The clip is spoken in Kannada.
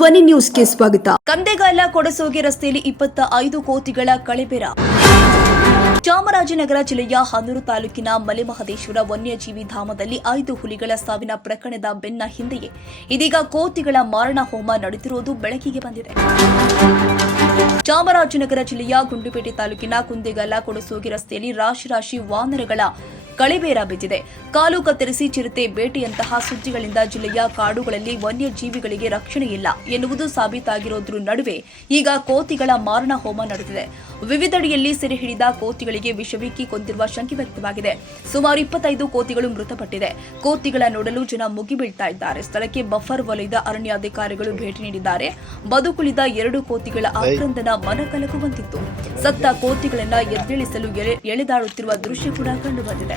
ಧ್ವನಿ ನ್ಯೂಸ್ಗೆ ಸ್ವಾಗತ. ಕಂದೆಗಾಲ ಕೊಡಸೋಗಿ ರಸ್ತೆಯಲ್ಲಿ ಇಪ್ಪತ್ತ ಐದು ಕೋತಿಗಳ ಕಳೆಬೆರ. ಚಾಮರಾಜನಗರ ಜಿಲ್ಲೆಯ ಹನೂರು ತಾಲೂಕಿನ ಮಲೆಮಹದೇಶ್ವರ ವನ್ಯಜೀವಿ ಧಾಮದಲ್ಲಿ ಐದು ಹುಲಿಗಳ ಸಾವಿನ ಪ್ರಕರಣದ ಬೆನ್ನ ಹಿಂದೆಯೇ ಇದೀಗ ಕೋತಿಗಳ ಮಾರಣ ಹೋಮ ನಡೆದಿರುವುದು ಬೆಳಕಿಗೆ ಬಂದಿದೆ. ಚಾಮರಾಜನಗರ ಜಿಲ್ಲೆಯ ಗುಂಡುಪೇಟೆ ತಾಲೂಕಿನ ಕುಂದೆಗಾಲ ಕೊಡಸೋಗಿ ರಸ್ತೆಯಲ್ಲಿ ರಾಶಿ ರಾಶಿ ವಾನರಗಳ ಕಳೆಬೇರ ಬಿದ್ದಿದೆ. ಕಾಲು ಕತ್ತರಿಸಿ ಚಿರತೆ ಬೇಟೆಯಂತಹ ಸುದ್ದಿಗಳಿಂದ ಜಿಲ್ಲೆಯ ಕಾಡುಗಳಲ್ಲಿ ವನ್ಯಜೀವಿಗಳಿಗೆ ರಕ್ಷಣೆ ಇಲ್ಲ ಎನ್ನುವುದು ಸಾಬೀತಾಗಿರೋದ್ರ ನಡುವೆ ಈಗ ಕೋತಿಗಳ ಮಾರಣ ಹೋಮ ನಡೆದಿದೆ. ವಿವಿಧೆಡೆಯಲ್ಲಿ ಸೆರೆ ಹಿಡಿದ ಕೋತಿಗಳಿಗೆ ವಿಷವಿಕ್ಕಿ ಕೊಂದಿರುವ ಶಂಕೆ ವ್ಯಕ್ತವಾಗಿದೆ. ಸುಮಾರು ಇಪ್ಪತ್ತೈದು ಕೋತಿಗಳು ಮೃತಪಟ್ಟಿದೆ. ಕೋತಿಗಳ ನೋಡಲು ಜನ ಮುಗಿಬೀಳ್ತಾ ಇದ್ದಾರೆ. ಸ್ಥಳಕ್ಕೆ ಬಫರ್ ವಲಯದ ಅರಣ್ಯಾಧಿಕಾರಿಗಳು ಭೇಟಿ ನೀಡಿದ್ದಾರೆ. ಬದುಕುಳಿದ ಎರಡು ಕೋತಿಗಳ ಆಕ್ರಂದನ ಮನಕಲಕುವಂತಿತ್ತು. ಸತ್ತ ಕೋತಿಗಳನ್ನ ಎದ್ದೇಳಿಸಲು ಎಳೆದಾಡುತ್ತಿರುವ ದೃಶ್ಯ ಕೂಡ ಕಂಡುಬಂದಿದೆ